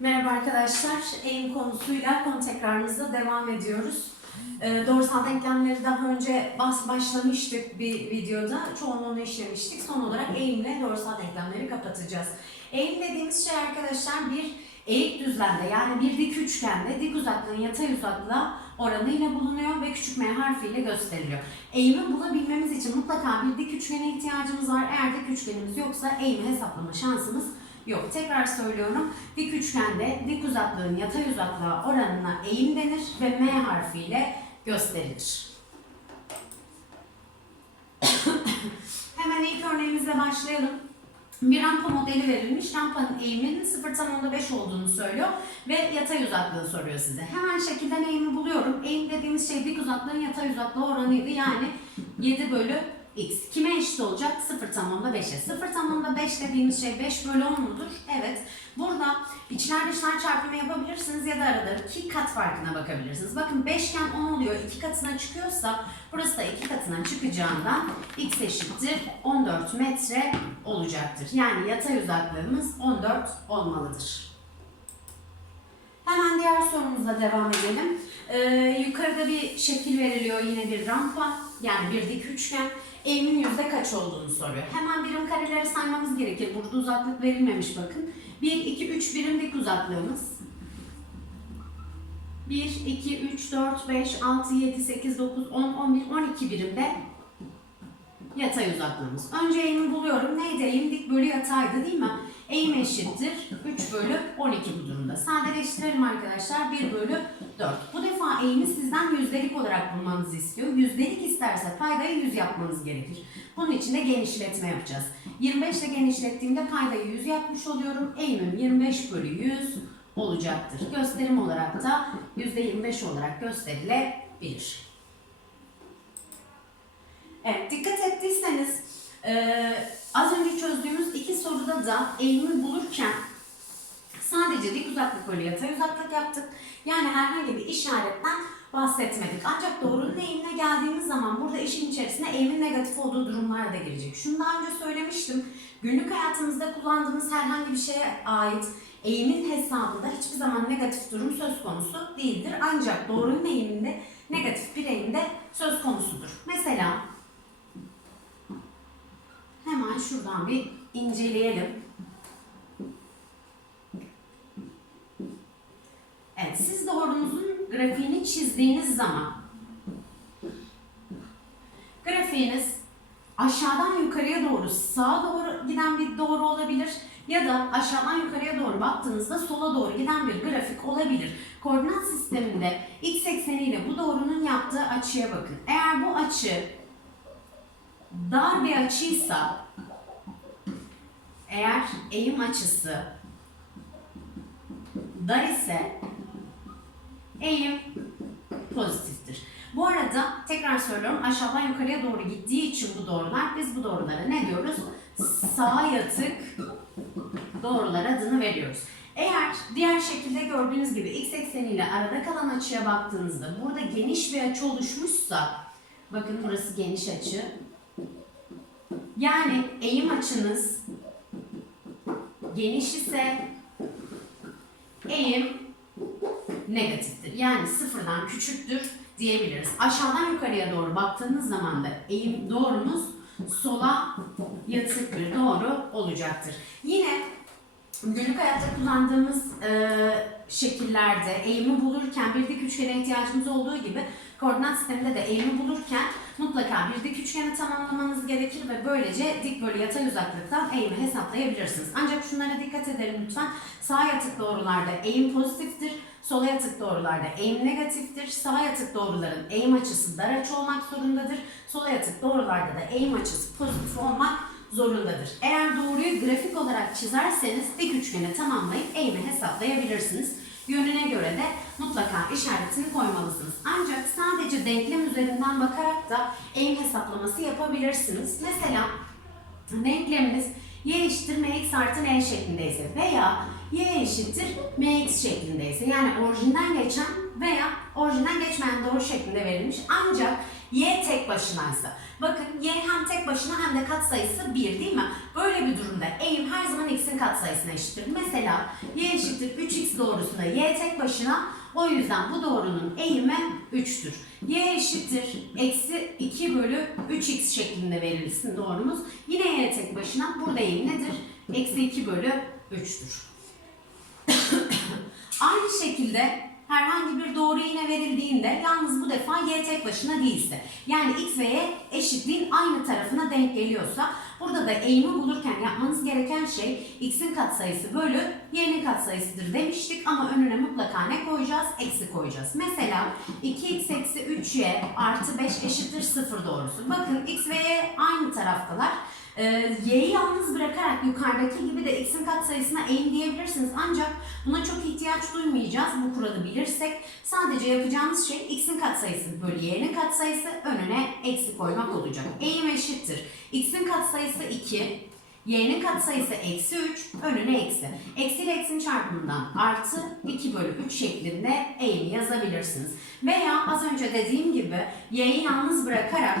Merhaba arkadaşlar. Eğim konusuyla konu tekrarımıza devam ediyoruz. Ee, doğrusal denklemleri daha önce bas başlamıştık bir videoda. Çoğunluğunu işlemiştik. Son olarak eğimle doğrusal denklemleri kapatacağız. Eğim dediğimiz şey arkadaşlar bir eğik düzlemde yani bir dik üçgende dik uzaklığın yatay uzaklığa oranıyla bulunuyor ve küçük m harfiyle gösteriliyor. Eğimi bulabilmemiz için mutlaka bir dik üçgene ihtiyacımız var. Eğer dik üçgenimiz yoksa eğimi hesaplama şansımız yok. Tekrar söylüyorum. Dik üçgende dik uzaklığın yatay uzaklığa oranına eğim denir ve m harfiyle gösterilir. Hemen ilk örneğimizle başlayalım. Bir rampa modeli verilmiş. Rampanın eğiminin 0,5 olduğunu söylüyor ve yatay uzaklığı soruyor size. Hemen şekilden eğimi buluyorum. Eğim dediğimiz şey dik uzaklığın yatay uzaklığı oranıydı. Yani 7 bölü x. Kime eşit olacak? 0 tamamda 5'e. 0 tamamda 5 dediğimiz şey 5 bölü 10 mudur? Evet. Burada içler dışlar çarpımı yapabilirsiniz ya da aradaki kat farkına bakabilirsiniz. Bakın 5 iken 10 oluyor. 2 katına çıkıyorsa burası da 2 katına çıkacağından x eşittir 14 metre olacaktır. Yani yatay uzaklığımız 14 olmalıdır. Hemen diğer sorumuzla devam edelim. Ee, yukarıda bir şekil veriliyor yine bir rampa yani bir dik üçgen. Eğimin yüzde kaç olduğunu soruyor. Hemen birim kareleri saymamız gerekir. Burada uzaklık verilmemiş bakın. 1, 2, 3 birim dik uzaklığımız. 1, 2, 3, 4, 5, 6, 7, 8, 9, 10, 11, 12 birimde yatay uzaklığımız. Önce eğimi buluyorum. Neydi eğim? Dik bölü yataydı değil mi? Eğim eşittir 3 bölü 12 bu durumda. Sadeleştirelim arkadaşlar. 1 bölü 4. Bu defa eğimi sizden yüzdelik olarak bulmanızı istiyor. Yüzdelik isterse paydayı 100 yapmanız gerekir. Bunun için de genişletme yapacağız. 25 ile genişlettiğimde paydayı 100 yapmış oluyorum. Eğimim 25 bölü 100 olacaktır. Gösterim olarak da %25 olarak gösterilebilir. Evet, dikkat ettiyseniz eee, az önce çözdüğümüz soruda da eğimi bulurken sadece dik uzaklık bölü yatay uzaklık yaptık. Yani herhangi bir işaretten bahsetmedik. Ancak doğrunun eğimine geldiğimiz zaman burada işin içerisine eğimin negatif olduğu durumlar da girecek. Şunu daha önce söylemiştim. Günlük hayatımızda kullandığımız herhangi bir şeye ait eğimin hesabında hiçbir zaman negatif durum söz konusu değildir. Ancak doğrunun eğiminde negatif bir eğim de söz konusudur. Mesela Hemen şuradan bir inceleyelim. Evet, siz doğrunuzun grafiğini çizdiğiniz zaman grafiğiniz aşağıdan yukarıya doğru sağa doğru giden bir doğru olabilir ya da aşağıdan yukarıya doğru baktığınızda sola doğru giden bir grafik olabilir. Koordinat sisteminde x ekseniyle bu doğrunun yaptığı açıya bakın. Eğer bu açı dar bir açıysa eğer eğim açısı dar ise eğim pozitiftir. Bu arada tekrar söylüyorum aşağıdan yukarıya doğru gittiği için bu doğrular biz bu doğrulara ne diyoruz? Sağa yatık doğrular adını veriyoruz. Eğer diğer şekilde gördüğünüz gibi x ekseniyle arada kalan açıya baktığınızda burada geniş bir açı oluşmuşsa bakın burası geniş açı yani eğim açınız geniş ise eğim negatiftir. Yani sıfırdan küçüktür diyebiliriz. Aşağıdan yukarıya doğru baktığınız zaman da eğim doğrumuz sola yatık bir doğru olacaktır. Yine günlük hayatta kullandığımız e, şekillerde eğimi bulurken bir dik üçgene ihtiyacımız olduğu gibi koordinat sisteminde de eğimi bulurken mutlaka bir dik üçgeni tamamlamanız gerekir ve böylece dik bölü yatay uzaklıktan eğimi hesaplayabilirsiniz. Ancak şunlara dikkat edelim lütfen. Sağ yatık doğrularda eğim pozitiftir, sola yatık doğrularda eğim negatiftir. Sağ yatık doğruların eğim açısı dar açı olmak zorundadır. Sola yatık doğrularda da eğim açısı pozitif olmak zorundadır. Eğer doğruyu grafik olarak çizerseniz dik üçgeni tamamlayıp eğimi hesaplayabilirsiniz. Yönüne göre de mutlaka işaretini koymalısınız. Ancak sadece denklem üzerinden bakarak da eğim hesaplaması yapabilirsiniz. Mesela denklemimiz y eşittir mx artı n şeklindeyse veya y eşittir mx şeklindeyse yani orijinden geçen veya orijinden geçmeyen doğru şeklinde verilmiş. Ancak y tek başınaysa. Bakın y hem tek başına hem de katsayısı 1 değil mi? Böyle bir durumda eğim her zaman x'in katsayısına eşittir. Mesela y eşittir 3x doğrusunda y tek başına o yüzden bu doğrunun eğimi 3'tür. y eşittir eksi 2 bölü 3x şeklinde verilsin doğrumuz. Yine y tek başına burada eğim nedir? Eksi 2 bölü 3'tür. Aynı şekilde herhangi bir doğru yine verildiğinde yalnız bu defa y tek başına değilse yani x ve y eşitliğin aynı tarafına denk geliyorsa burada da eğimi bulurken yapmanız gereken şey x'in katsayısı bölü y'nin katsayısıdır demiştik ama önüne mutlaka ne koyacağız? Eksi koyacağız. Mesela 2x eksi 3y artı 5 eşittir 0 doğrusu. Bakın x ve y aynı taraftalar. Ee, y'yi yalnız bırakarak yukarıdaki gibi de x'in katsayısına eğim diyebilirsiniz. Ancak buna çok ihtiyaç duymayacağız bu kuralı bilirsek. Sadece yapacağımız şey x'in katsayısı bölü y'nin katsayısı önüne eksi koymak olacak. Eğim eşittir. x'in katsayısı 2, y'nin katsayısı eksi 3, önüne eksi. Eksi ile eksinin çarpımından artı 2 bölü 3 şeklinde eğimi yazabilirsiniz. Veya az önce dediğim gibi y'yi yalnız bırakarak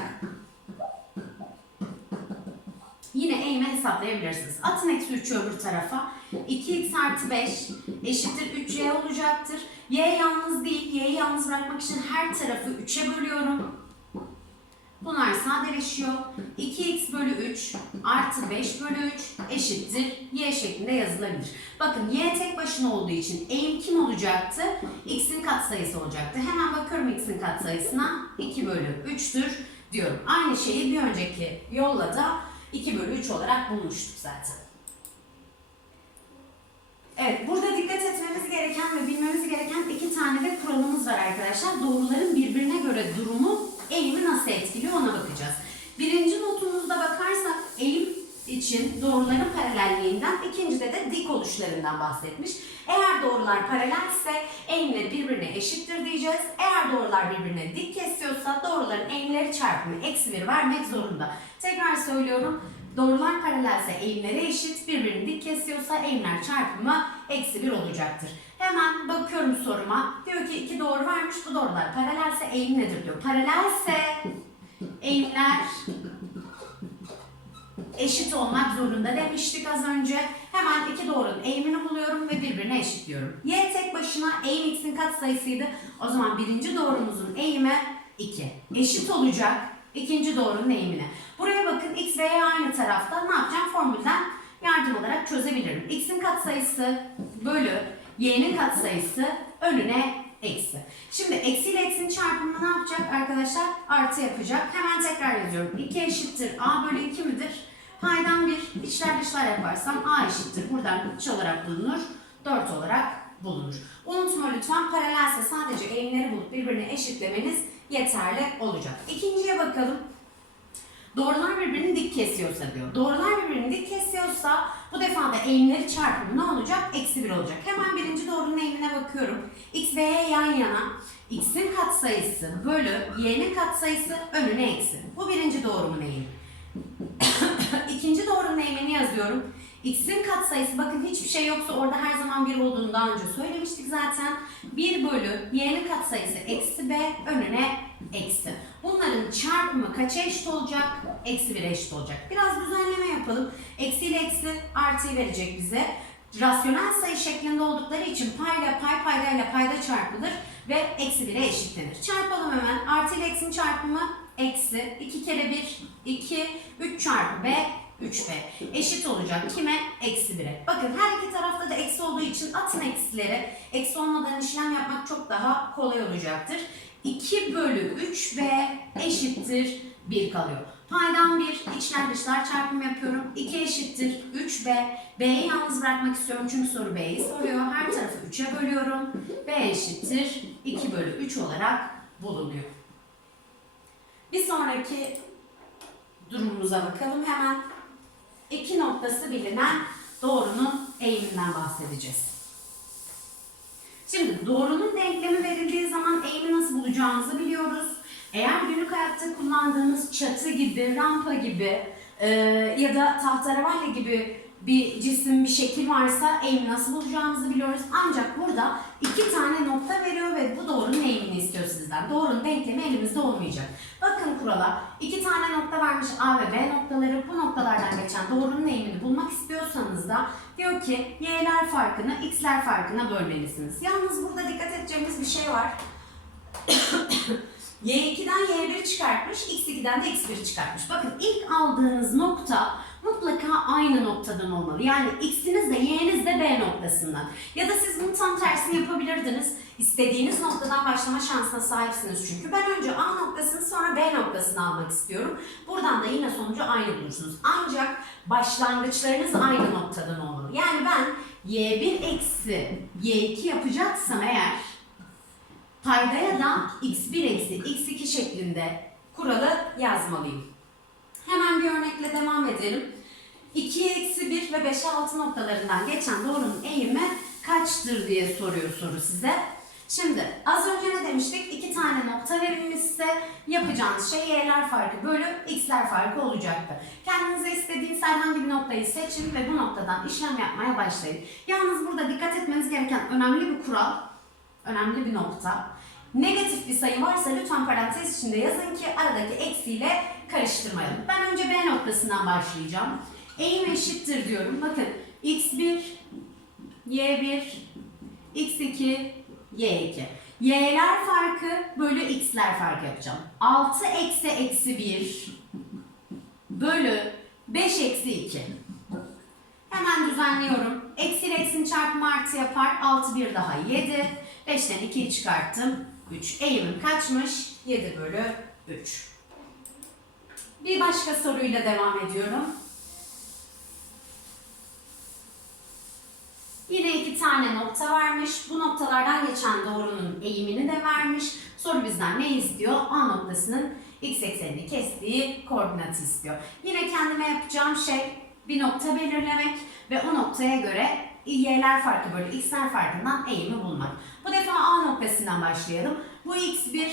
Yine eğimi hesaplayabilirsiniz. Atın eksi 3'ü öbür tarafa. 2x artı 5 eşittir 3y olacaktır. Y yalnız değil. Y'yi yalnız bırakmak için her tarafı 3'e bölüyorum. Bunlar sadeleşiyor. 2x bölü 3 artı 5 bölü 3 eşittir y şeklinde yazılabilir. Bakın y tek başına olduğu için eğim kim olacaktı? x'in katsayısı olacaktı. Hemen bakıyorum x'in katsayısına 2 bölü 3'tür diyorum. Aynı şeyi bir önceki yolla da 2 bölü 3 olarak bulmuştuk zaten. Evet, burada dikkat etmemiz gereken ve bilmemiz gereken iki tane de kuralımız var arkadaşlar. Doğruların birbirine göre durumu eğimi nasıl etkiliyor ona bakacağız. Birinci notumuzda bakarsak eğim için doğruların paralelliğinden, ikincide de dik oluşlarından bahsetmiş. Eğer doğrular paralelse eğimleri birbirine eşittir diyeceğiz. Eğer doğrular birbirine dik kesiyorsa doğruların eğimleri çarpımı eksi 1 vermek zorunda. Tekrar söylüyorum. Doğrular paralelse eğimleri eşit, birbirini dik kesiyorsa eğimler çarpımı eksi 1 olacaktır. Hemen bakıyorum soruma. Diyor ki iki doğru vermiş, bu doğrular paralelse eğim nedir diyor. Paralelse eğimler eşit olmak zorunda demiştik az önce. Hemen iki doğrunun eğimini buluyorum ve birbirine eşitliyorum. Y tek başına eğim x'in katsayısıydı. O zaman birinci doğrumuzun eğimi 2. Eşit olacak ikinci doğrunun eğimine. Buraya bakın x ve y aynı tarafta. Ne yapacağım? Formülden yardım alarak çözebilirim. x'in katsayısı bölü y'nin katsayısı önüne eksi. Şimdi eksi ile eksinin çarpımı ne yapacak arkadaşlar? Artı yapacak. Hemen tekrar yazıyorum. 2 eşittir a bölü 2 midir? Paydan bir içler dışlar yaparsam a eşittir. Buradan 3 olarak bulunur. 4 olarak bulunur. Unutma lütfen paralelse sadece eğimleri bulup birbirine eşitlemeniz yeterli olacak. İkinciye bakalım. Doğrular birbirini dik kesiyorsa diyor. Doğrular birbirini dik kesiyorsa bu defa da eğimleri çarpımı ne olacak? Eksi 1 olacak. Hemen birinci doğrunun eğimine bakıyorum. X ve yan yana. X'in katsayısı bölü Y'nin katsayısı önüne eksi. Bu birinci doğrumun eğimi. İkinci doğrunun eğimini yazıyorum. X'in katsayısı bakın hiçbir şey yoksa orada her zaman 1 olduğunu daha önce söylemiştik zaten. 1 bölü y'nin katsayısı eksi b önüne eksi. Bunların çarpımı kaça eşit olacak? Eksi 1'e eşit olacak. Biraz düzenleme yapalım. Eksi ile eksi artıyı verecek bize. Rasyonel sayı şeklinde oldukları için payla pay paydayla payda çarpılır ve eksi 1'e eşitlenir. Çarpalım hemen. Artı ile eksinin çarpımı eksi 2 kere 1 2 3 çarpı b 3b eşit olacak kime? Eksi 1'e. Bakın her iki tarafta da eksi olduğu için atın eksileri. Eksi olmadan işlem yapmak çok daha kolay olacaktır. 2 bölü 3b eşittir 1 kalıyor. Paydan 1, içler dışlar çarpımı yapıyorum. 2 eşittir 3b. B'yi yalnız bırakmak istiyorum çünkü soru B'yi soruyor. Her tarafı 3'e bölüyorum. B eşittir 2 bölü 3 olarak bulunuyor. Bir sonraki durumumuza bakalım hemen. İki noktası bilinen doğrunun eğiminden bahsedeceğiz. Şimdi doğrunun denklemi verildiği zaman eğimi nasıl bulacağımızı biliyoruz. Eğer günlük hayatta kullandığımız çatı gibi, rampa gibi e, ya da tahterevalli gibi bir cisim, bir şekil varsa eğimi nasıl bulacağımızı biliyoruz. Ancak burada iki tane nokta veriyor ve bu doğrunun eğimini istiyor sizden. Doğrunun denklemi elimizde olmayacak. Bakın kurala. iki tane nokta vermiş A ve B noktaları. Bu noktalardan geçen doğrunun eğimini bulmak istiyorsanız da diyor ki y'ler farkını x'ler farkına bölmelisiniz. Yalnız burada dikkat edeceğimiz bir şey var. Y2'den Y1 çıkartmış, X2'den de X1 çıkartmış. Bakın ilk aldığınız nokta mutlaka aynı noktadan olmalı. Yani X'iniz de Y'niz de B noktasından. Ya da siz bunu tam tersini yapabilirdiniz. İstediğiniz noktadan başlama şansına sahipsiniz çünkü. Ben önce A noktasını sonra B noktasını almak istiyorum. Buradan da yine sonucu aynı bulursunuz. Ancak başlangıçlarınız aynı noktadan olmalı. Yani ben Y1 eksi Y2 yapacaksam eğer paydaya da x1 eksi x2 şeklinde kuralı yazmalıyım. Hemen bir örnekle devam edelim. 2 eksi 1 ve 5'e 6 noktalarından geçen doğrunun eğimi kaçtır diye soruyor soru size. Şimdi az önce ne demiştik? İki tane nokta verilmişse yapacağınız şey y'ler farkı bölü x'ler farkı olacaktı. Kendinize istediğiniz herhangi bir noktayı seçin ve bu noktadan işlem yapmaya başlayın. Yalnız burada dikkat etmeniz gereken önemli bir kural, önemli bir nokta. Negatif bir sayı varsa lütfen parantez içinde yazın ki aradaki eksiyle karıştırmayalım. Ben önce B noktasından başlayacağım. Eğim eşittir diyorum. Bakın x1, y1, x2, y2. Y'ler farkı bölü x'ler farkı yapacağım. 6 eksi eksi 1 bölü 5 eksi 2. Hemen düzenliyorum. Eksi ile eksinin çarpımı artı yapar. 6 bir daha 7. 5'ten 2'yi çıkarttım. 3. Eğimim kaçmış? 7 bölü 3. Bir başka soruyla devam ediyorum. Yine iki tane nokta vermiş. Bu noktalardan geçen doğrunun eğimini de vermiş. Soru bizden ne istiyor? A noktasının x eksenini kestiği koordinatı istiyor. Yine kendime yapacağım şey bir nokta belirlemek ve o noktaya göre y'ler farkı bölü x'ler farkından eğimi bulmak. Noktasından başlayalım. Bu x1,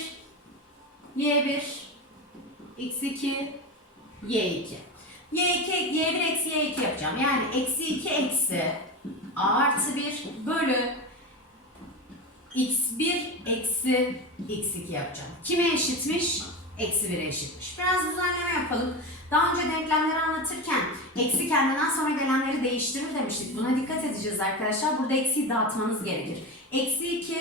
y1, x2, y2. y2, y1 eksi y2 yapacağım. Yani eksi 2 eksi a artı 1 bölü x1 eksi x2 yapacağım. Kime eşitmiş? Eksi 1'e eşitmiş. Biraz düzenleme yapalım. Daha önce denklemleri anlatırken eksi kendinden sonra gelenleri değiştirir demiştik. Buna dikkat edeceğiz arkadaşlar. Burada eksiyi dağıtmanız gerekir. Eksi 2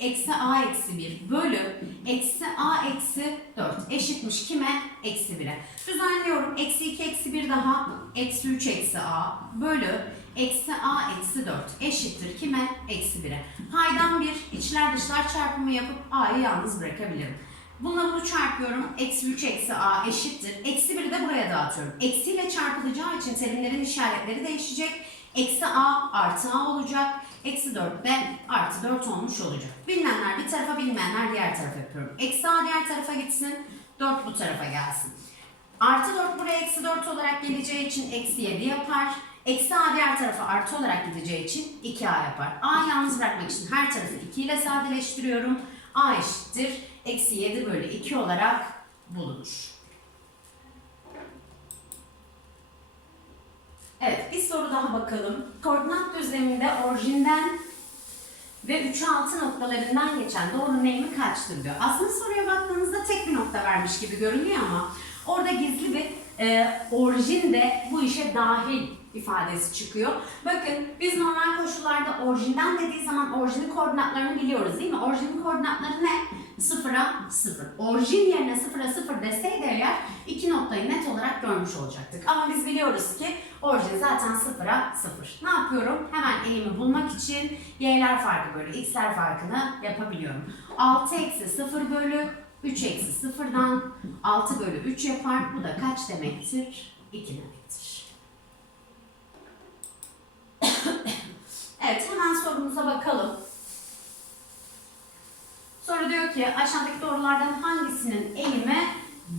eksi a eksi 1 bölü eksi a eksi 4 eşitmiş kime? Eksi 1'e. Düzenliyorum. Eksi 2 eksi 1 daha eksi 3 eksi a bölü eksi a eksi 4 eşittir kime? Eksi 1'e. Paydan 1 içler dışlar çarpımı yapıp a'yı yalnız bırakabilirim. Bununla bunu çarpıyorum. Eksi 3 eksi a eşittir. Eksi 1'i de buraya dağıtıyorum. Eksiyle çarpılacağı için terimlerin işaretleri değişecek. Eksi a artı a olacak. Eksi 4 de artı 4 olmuş olacak. Bilinenler bir tarafa bilinmeyenler diğer tarafa yapıyorum. Eksi a diğer tarafa gitsin. 4 bu tarafa gelsin. Artı 4 buraya eksi 4 olarak geleceği için eksi 7 yapar. Eksi a diğer tarafa artı olarak gideceği için 2a yapar. a yalnız bırakmak için her tarafı 2 ile sadeleştiriyorum. a eşittir. Eksi 7 bölü 2 olarak bulunur. Evet bir soru daha bakalım. Koordinat düzleminde orijinden ve 3'ü 6 noktalarından geçen doğrunun eğimi kaçtır diyor. Aslında soruya baktığınızda tek bir nokta vermiş gibi görünüyor ama orada gizli bir e, orijin de bu işe dahil ifadesi çıkıyor. Bakın biz normal koşullarda orijinden dediği zaman orijinin koordinatlarını biliyoruz değil mi? Orijinin koordinatları ne? 0'a 0. Orijin yerine 0'a 0 deseydi eğer iki noktayı net olarak görmüş olacaktık. Ama biz biliyoruz ki orijin zaten 0'a 0. Ne yapıyorum? Hemen eğimi bulmak için y'ler farkı bölü x'ler farkını yapabiliyorum. 6 eksi 0 bölü 3 eksi 0'dan 6 bölü 3 yapar. Bu da kaç demektir? 2 demektir. evet hemen sorumuza bakalım. Soru diyor ki aşağıdaki doğrulardan hangisinin eğimi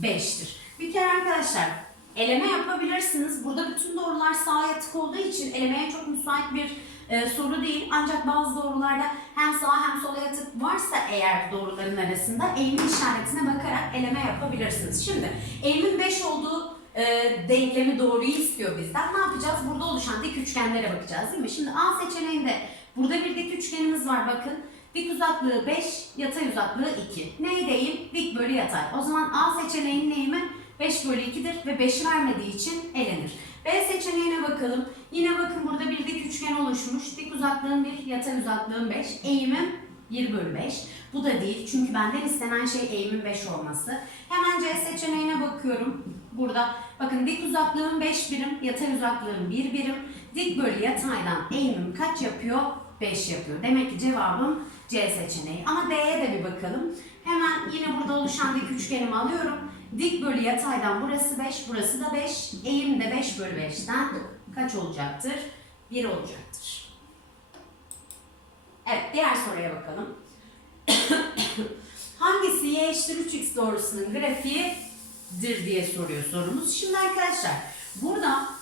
5'tir? Bir kere arkadaşlar eleme yapabilirsiniz. Burada bütün doğrular sağa yatık olduğu için elemeye çok müsait bir e, soru değil. Ancak bazı doğrularda hem sağa hem sola yatık varsa eğer doğruların arasında eğimin işaretine bakarak eleme yapabilirsiniz. Şimdi eğimin 5 olduğu e, denklemi doğruyu istiyor bizden. Ne yapacağız? Burada oluşan dik üçgenlere bakacağız değil mi? Şimdi A seçeneğinde burada bir dik üçgenimiz var bakın. Dik uzaklığı 5, yatay uzaklığı 2. Neydeyim? Dik bölü yatay. O zaman A seçeneğinin eğimi 5 bölü 2'dir ve 5'i vermediği için elenir. B seçeneğine bakalım. Yine bakın burada bir dik üçgen oluşmuş. Dik uzaklığın 1, yatay uzaklığın 5. Eğimim 1 bölü 5. Bu da değil çünkü benden istenen şey eğimin 5 olması. Hemen C seçeneğine bakıyorum. Burada bakın dik uzaklığım 5 birim, yatay uzaklığım 1 birim. Dik bölü yataydan eğimim kaç yapıyor? 5 yapıyor. Demek ki cevabım C seçeneği. Ama D'ye de bir bakalım. Hemen yine burada oluşan dik üçgenimi alıyorum. Dik bölü yataydan burası 5, burası da 5. Eğim de 5 bölü 5'ten kaç olacaktır? 1 olacaktır. Evet, diğer soruya bakalım. Hangisi y eşittir 3x doğrusunun grafiğidir diye soruyor sorumuz. Şimdi arkadaşlar burada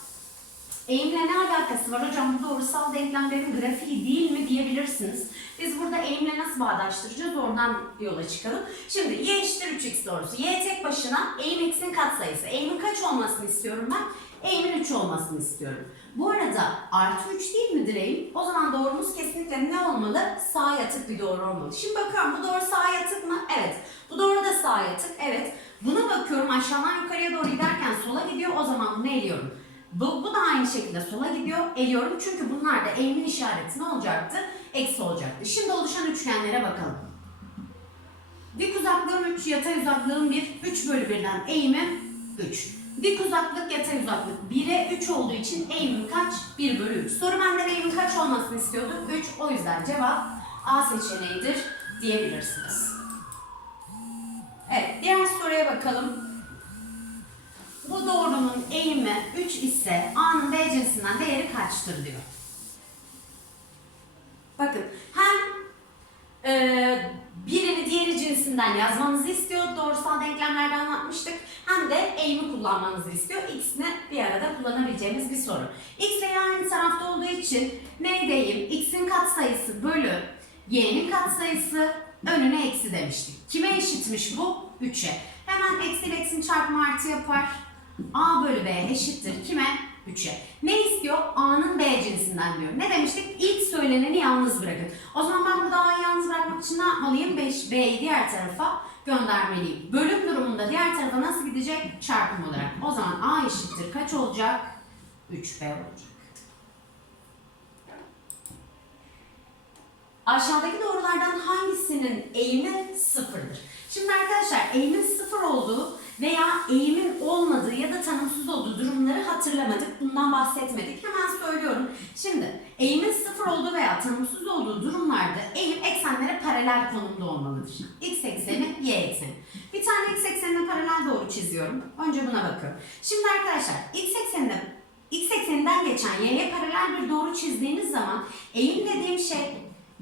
eğimle ne alakası var hocam bu doğrusal denklemlerin grafiği değil mi diyebilirsiniz. Biz burada eğimle nasıl bağdaştıracağız oradan yola çıkalım. Şimdi y eşittir 3x doğrusu. y tek başına eğim x'in katsayısı. Eğimin kaç olmasını istiyorum ben? Eğimin 3 olmasını istiyorum. Bu arada artı 3 değil midir eğim? O zaman doğrumuz kesinlikle ne olmalı? Sağ yatık bir doğru olmalı. Şimdi bakıyorum bu doğru sağ yatık mı? Evet. Bu doğru da sağ yatık. Evet. Buna bakıyorum aşağıdan yukarıya doğru giderken sola gidiyor. O zaman bunu eliyorum. Bu, bu da aynı şekilde sola gidiyor. Eliyorum çünkü bunlar da eğimin işareti ne olacaktı? Eksi olacaktı. Şimdi oluşan üçgenlere bakalım. Dik uzaklığım 3, yatay uzaklığım 1. 3 bölü 1'den eğimim 3. Dik uzaklık, yatay uzaklık 1'e 3 olduğu için eğimim kaç? 1 bölü 3. Soru benden eğimin kaç olmasını istiyordu? 3. O yüzden cevap A seçeneğidir diyebilirsiniz. Evet, diğer soruya bakalım. Bu doğrunun eğimi 3 ise A'nın B cinsinden değeri kaçtır diyor. Bakın hem e, birini diğeri cinsinden yazmanızı istiyor. Doğrusal denklemlerde anlatmıştık. Hem de eğimi kullanmanızı istiyor. X'ini bir arada kullanabileceğimiz bir soru. X ile Y aynı tarafta olduğu için neydeyim? X'in katsayısı bölü Y'nin katsayısı önüne eksi demiştik. Kime eşitmiş bu? 3'e. Hemen eksi ile eksinin çarpımı artı yapar. A bölü B eşittir kime? 3'e. Ne istiyor? A'nın B cinsinden diyor. Ne demiştik? İlk söyleneni yalnız bırakın. O zaman ben burada A'yı yalnız bırakmak için ne yapmalıyım? 5, B'yi diğer tarafa göndermeliyim. Bölüm durumunda diğer tarafa nasıl gidecek? Çarpım olarak. O zaman A eşittir kaç olacak? 3B olacak. Aşağıdaki doğrulardan hangisinin eğimi sıfırdır? Şimdi arkadaşlar eğimin sıfır olduğu veya eğimin olmadığı ya da tanımsız olduğu durumları hatırlamadık. Bundan bahsetmedik. Hemen söylüyorum. Şimdi eğimin sıfır olduğu veya tanımsız olduğu durumlarda eğim eksenlere paralel konumda olmalıdır. X ekseni, Y ekseni. Bir tane X eksenine paralel doğru çiziyorum. Önce buna bakıyorum. Şimdi arkadaşlar X ekseninde X ekseninden geçen Y'ye paralel bir doğru çizdiğiniz zaman eğim dediğim şey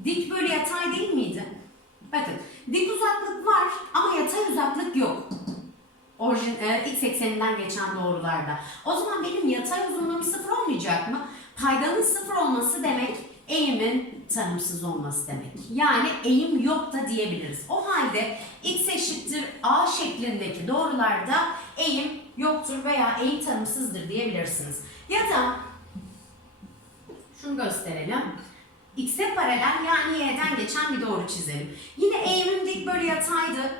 dik bölü yatay değil miydi? Bakın dik uzaklık var ama yatay uzaklık yok. Orijin, e, x ekseninden geçen doğrularda. O zaman benim yatay uzunluğum sıfır olmayacak mı? Paydanın sıfır olması demek eğimin tanımsız olması demek. Yani eğim yok da diyebiliriz. O halde x eşittir a şeklindeki doğrularda eğim yoktur veya eğim tanımsızdır diyebilirsiniz. Ya da şunu gösterelim. X'e paralel yani y'den geçen bir doğru çizelim. Yine eğimim dik bölü yataydı.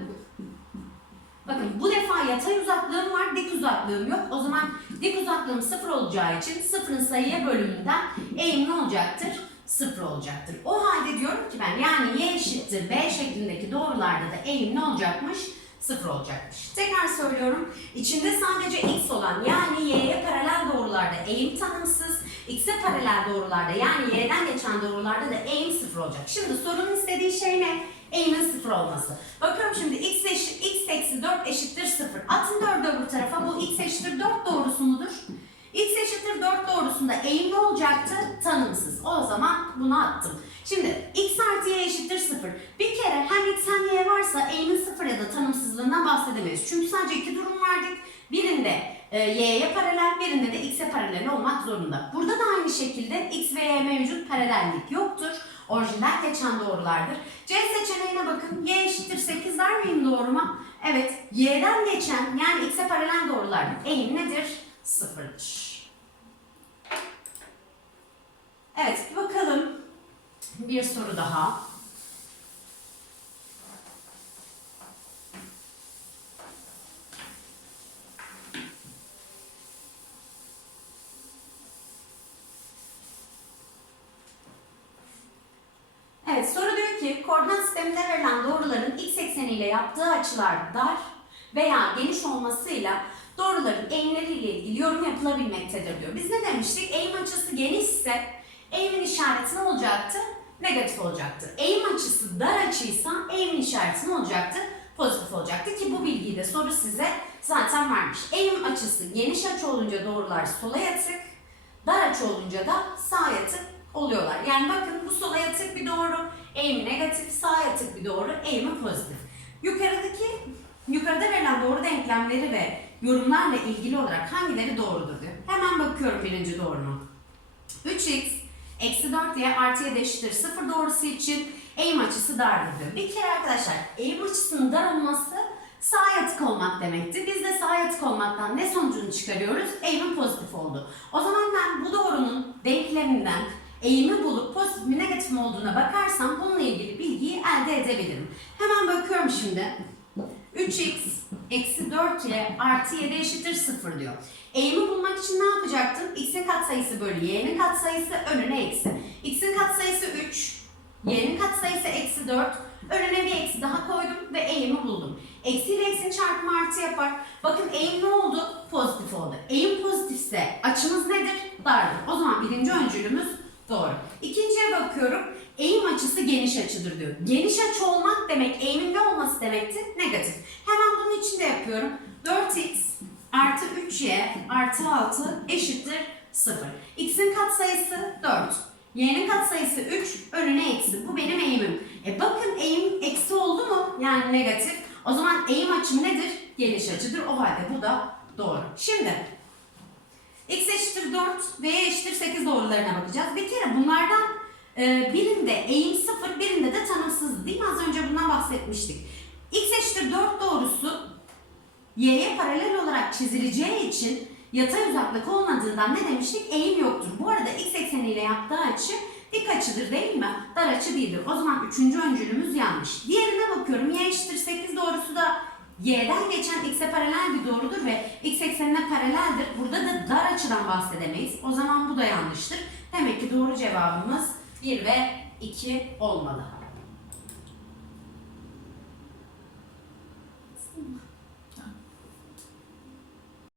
Bakın bu defa yatay uzaklığım var, dik uzaklığım yok. O zaman dik uzaklığım sıfır olacağı için sıfırın sayıya bölümünden eğim ne olacaktır? Sıfır olacaktır. O halde diyorum ki ben yani y eşittir b şeklindeki doğrularda da eğim ne olacakmış? Sıfır olacaktır. Tekrar söylüyorum. İçinde sadece x olan yani y'ye paralel doğrularda eğim tanımsız, x'e paralel doğrularda yani y'den geçen doğrularda da eğim sıfır olacak. Şimdi sorunun istediği şey ne? Eğimin sıfır olması. Bakıyorum şimdi x, eşit, x eksi 4 eşittir 0. Atın 4'ü öbür tarafa. Bu x eşittir 4 doğrusu mudur? x eşittir 4 doğrusunda eğim ne olacaktı? Tanımsız. O zaman bunu attım. Şimdi x artı y eşittir 0. Bir kere hem x hem y varsa eğimin 0 ya da tanımsızlığından bahsedemeyiz. Çünkü sadece iki durum verdik. Birinde e, y'ye paralel, birinde de x'e paralel olmak zorunda. Burada da aynı şekilde x ve y mevcut paralellik yoktur. Orijinal geçen doğrulardır. C seçeneğine bakın. Y eşittir 8 der miyim doğruma? Evet, y'den geçen yani x'e paralel doğruların eğimi nedir? Sıfırdır. Evet, bakalım. Bir soru daha. Evet, soru diyor ki koordinat sisteminde verilen doğruların x ekseniyle yaptığı açılar dar veya geniş olmasıyla doğruların eğimleriyle ilgili yorum yapılabilmektedir diyor. Biz ne demiştik? Eğim açısı genişse eğimin işareti ne olacaktı? Negatif olacaktı. Eğim açısı dar açıysa eğimin işareti ne olacaktı? Pozitif olacaktı ki bu bilgiyi de soru size zaten vermiş. Eğim açısı geniş açı olunca doğrular sola yatık, dar açı olunca da sağa yatık oluyorlar. Yani bakın bu sola yatık bir doğru, eğimi negatif, sağa yatık bir doğru, eğimi pozitif. Yukarıdaki, yukarıda verilen doğru denklemleri ve yorumlarla ilgili olarak hangileri doğrudur diyor. Hemen bakıyorum birinci doğruma. 3x eksi 4y artı y de eşittir 0 doğrusu için eğim açısı dardır diyor. Bir kere arkadaşlar eğim açısının dar olması sağa yatık olmak demekti. Biz de sağa yatık olmaktan ne sonucunu çıkarıyoruz? Eğimin pozitif oldu. O zaman ben bu doğrunun denkleminden eğimi bulup pozitif mi negatif mi olduğuna bakarsam bununla ilgili bilgiyi elde edebilirim. Hemen bakıyorum şimdi. 3x eksi 4y artı y de eşittir 0 diyor. Eğimi bulmak için ne yapacaktım? x'in katsayısı bölü y'nin katsayısı önüne eksi. x'in katsayısı 3, y'nin katsayısı eksi 4. Önüne bir eksi daha koydum ve eğimi buldum. Eksi ile eksinin çarpımı artı yapar. Bakın eğim ne oldu? Pozitif oldu. Eğim pozitifse açımız nedir? Dardır. O zaman birinci öncülümüz doğru. İkinciye bakıyorum. Eğim açısı geniş açıdır diyor. Geniş açı olmak demek eğimin ne olması demekti? Negatif. Hemen bunun için de yapıyorum. 4x artı 3y artı 6 eşittir 0. x'in katsayısı 4. Y'nin katsayısı 3, önüne eksi. Bu benim eğimim. E bakın eğim eksi oldu mu? Yani negatif. O zaman eğim açım nedir? Geniş açıdır. O halde bu da doğru. Şimdi x eşittir 4, y eşittir 8 doğrularına bakacağız. Bir kere bunlardan e, birinde eğim 0, birinde de tanımsız değil mi? Az önce bundan bahsetmiştik. x eşittir 4 doğrusu y'ye paralel olarak çizileceği için yatay uzaklık olmadığından ne demiştik? Eğim yoktur. Bu arada x ekseniyle yaptığı açı dik açıdır değil mi? Dar açı değildir. O zaman üçüncü öncülümüz yanlış. Diğerine bakıyorum. y eşittir 8 doğrusu da y'den geçen x'e paralel bir doğrudur ve x eksenine paraleldir. Burada da dar açıdan bahsedemeyiz. O zaman bu da yanlıştır. Demek ki doğru cevabımız 1 ve 2 olmalı.